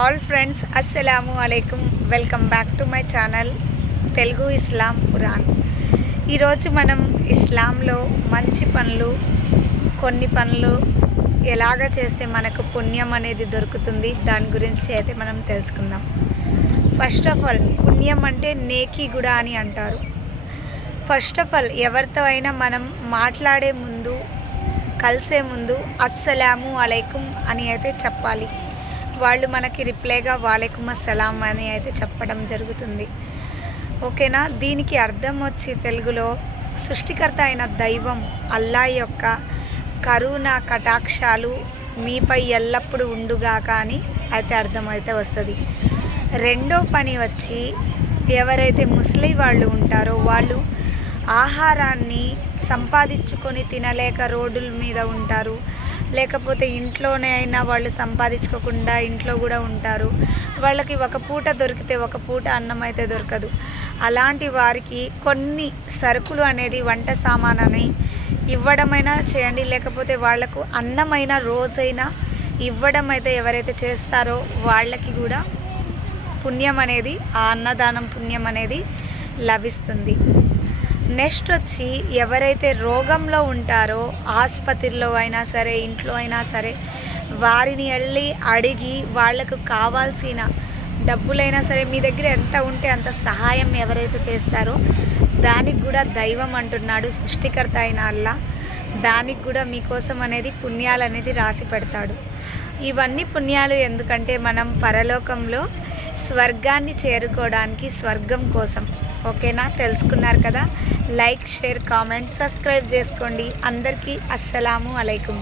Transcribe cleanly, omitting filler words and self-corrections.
All friends అస్సలాము అలైకుం. Welcome back to my channel Telugu Islam Quran. ఈరోజు మనం ఇస్లాంలో మంచి పనులు, కొన్ని పనులు ఎలాగ చేస్తే మనకు పుణ్యం అనేది దొరుకుతుంది దాని గురించి అయితే మనం తెలుసుకుందాం. ఫస్ట్ ఆఫ్ ఆల్, పుణ్యం అంటే నేకీ కూడా అని అంటారు. ఫస్ట్ ఆఫ్ ఆల్, ఎవరితో అయినా మనం మాట్లాడే ముందు, కలిసే ముందు అస్సలాము అలైకుం అని అయితే చెప్పాలి. వాళ్ళు మనకి రిప్లైగా వాలేకుమ్ అస్సలాం అని అయితే చెప్పడం జరుగుతుంది. ఓకేనా. దీనికి అర్థం వచ్చి తెలుగులో సృష్టికర్త అయిన దైవం అల్లా యొక్క కరుణ కటాక్షాలు మీపై ఎల్లప్పుడూ ఉండుగాక అని అయితే అర్థమైతే వస్తుంది. రెండో పని వచ్చి, ఎవరైతే ముస్లిం వాళ్ళు ఉంటారో వాళ్ళు ఆహారాన్ని సంపాదించుకొని తినలేక రోడ్డుల మీద ఉంటారు, లేకపోతే ఇంట్లోనే అయినా వాళ్ళు సంపాదించుకోకుండా ఇంట్లో కూడా ఉంటారు. వాళ్ళకి ఒక పూట దొరికితే ఒక పూట అన్నం అయితే దొరకదు. అలాంటి వారికి కొన్ని సరుకులు అనేది, వంట సామానని ఇవ్వడమైనా చేయండి, లేకపోతే వాళ్లకు అన్నమైనా రోజైనా ఇవ్వడం అయితే ఎవరైతే చేస్తారో వాళ్ళకి కూడా పుణ్యం అనేది, ఆ అన్నదానం పుణ్యం అనేది లభిస్తుంది. నెక్స్ట్ వచ్చి, ఎవరైతే రోగంలో ఉంటారో ఆసుపత్రిలో అయినా సరే ఇంట్లో అయినా సరే వారిని వెళ్ళి అడిగి వాళ్లకు కావాల్సిన డబ్బులైనా సరే మీ దగ్గర ఎంత ఉంటే అంత సహాయం ఎవరైతే చేస్తారో దానికి కూడా దైవం అంటున్నాడు సృష్టికర్త అయిన అల్లా, దానికి కూడా మీకోసం అనేది పుణ్యాలు అనేది రాసి పెడతాడు. ఇవన్నీ పుణ్యాలు ఎందుకంటే మనం పరలోకంలో స్వర్గాన్ని చేరుకోవడానికి, స్వర్గం కోసం. ఓకేనా, తెలుసుకున్నారు కదా. లైక్, షేర్, కామెంట్, సబ్స్క్రైబ్ చేసుకోండి. అందరికీ అస్సలాము అలైకుం.